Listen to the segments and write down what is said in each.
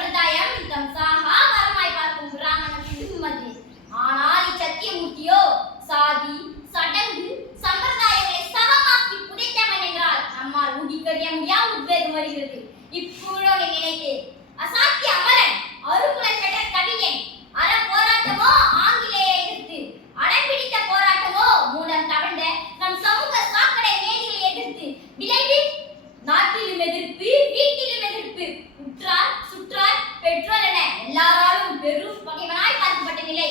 சம்பிரதாயம் தம் சாகா வரமாய் பார்க்கும் பிராமணத்தின் நிம்மதி. ஆனால் இச்சத்தியமூர்த்தியோ சாதி சடங்கு சம்பிரதாயங்களை சமமாக்கி புதைத்தவன் என்றால் நம்மால் ஊகிக்கறிய முடியாத உத்வேகம் வருகிறது. இப்பூழலை நினைத்து அசாத்திய அமரன் அருகுலை பெற்ற கவிஞன் அற போராட்டமோ ஆங்கிலேய எதிர்த்து அடம்பிடித்த போராட்டமோ மூலம் தவழ்ந்த நம் சமூக சாக்கடை மேதிகளை எதிர்த்து விளைவில் நாட்டிலும் எதிர்ப்பு வீட்டிலும் எதிர்ப்பு உற்றார் சுற்றார் பெற்றோர் என எல்லாராலும் பெரும் பகைவனாய் பார்க்கப்பட்ட நிலை.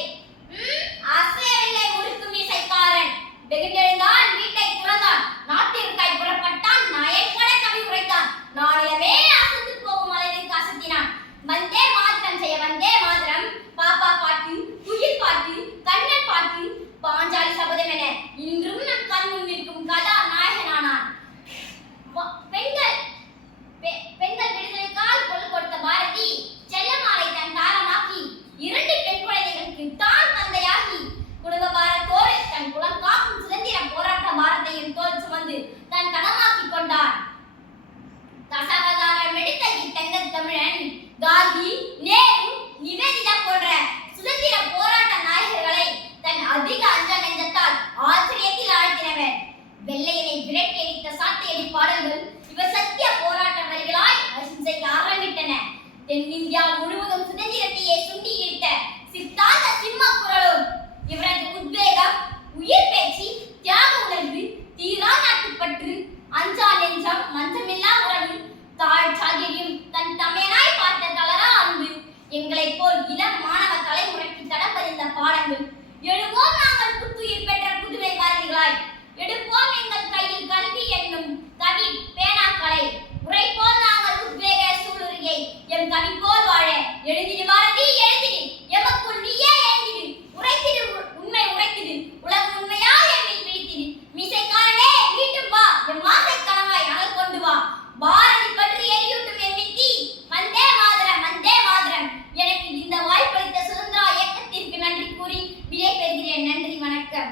அசையவில்லை முறுக்கும் இசைக்காரன் வெகுண்டெழுந்தான் வீட்டை துறந்தான் நாட்டிற்காய் புறப்பட்டான் நாயக்கட கவி உரைத்தான் நாளிலமே அசந்து போகும் அளவிற்கு அசத்தினான். வந்தே மாத்திரம் செய்ய வந்தே மாத்திரம் பாப்பா பாட்டு குயில் பாட்டு கண்ணன் பாட்டு பாஞ்சாலி சபதம் என இன்றும் நம் கண் முன் நிற்கும் கதா நாயகனானான். பெண்கள் விடுதலைக்கால் கொள் கொடுத்த பாரதி செல்லமாலை தன் தாரமாக்கி 2 பெண் குழந்தைகளுக்கு தான் தந்தையாகி குடும்ப பாரத்தோடு தன் குலம் காக்கும் சுதந்திர போராட்ட பாரத்தையும் தோல் சுமந்து தன் கனமாக்கி கொண்டார். தசாவதாரம் எடுத்த இத்தங்க தமிழன் காந்தி நேரு நிவேதிதா போன்ற சுதந்திர போராட்ட நாயகர்களை தன் அதிக அஞ்ச நெஞ்சத்தால் ஆச்சரியத்தில் ஆழ்த்தினவர். வெள்ளையனை விரட்டி அடித்த சாட்டையடி பாடல்கள் இவர் சத்திய போராட்ட வரிகளாய் அகிம்சைக்கு ஆரம்பித்தன. தென்னிந்தியா முழுவதும் சுதந்திரத்தையே சுண்டி இழுத்த சித்தாந்த சிம்ம குரலும் இவரது உத்வேகம் உயிர் பேச்சு தியாக உணர்வு தீரா நாட்டுப்பற்று அஞ்சா நெஞ்சம் மஞ்சமில்லா உறவு தாழ் சாகிரியும் தன் தமையனாய் பார்த்த தளரா அன்பு எங்களை போல் இளம் மாணவ தலைமுறைக்கு தடம் பதிந்த பாடங்கள் எழுவோம் நாங்கள் புத்துயிர் பெற்ற புதுமை பாரதிகளாய் எடுப்போம் எங்கள் கையில் கல்வி என்னும் கவி பேனாக்களை உரைப்போம் நாங்கள் உத்வேக சூளுரையை எம் கவி போல் வாழ எழுதிடு பாரதி எழுதிடு எமக்குள் நீயே எழுதிடு உரைத்திடு உண்மை உரைத்திடு உலக உண்மையா எம்மில் பிடித்திடு மீசைக்காரனே மீண்டும் வா எம் மாசை கனவாய் அனல் கொண்டு வா பாரதி பற்றி எரியூட்டும் எம்மித்தி வந்தே மாதரம் வந்தே மாதரம். எனக்கு இந்த வாய்ப்பளித்த சுதந்திரா இயக்கத்திற்கு நன்றி கூறி விடை பெறுகிறேன். நன்றி, வணக்கம்.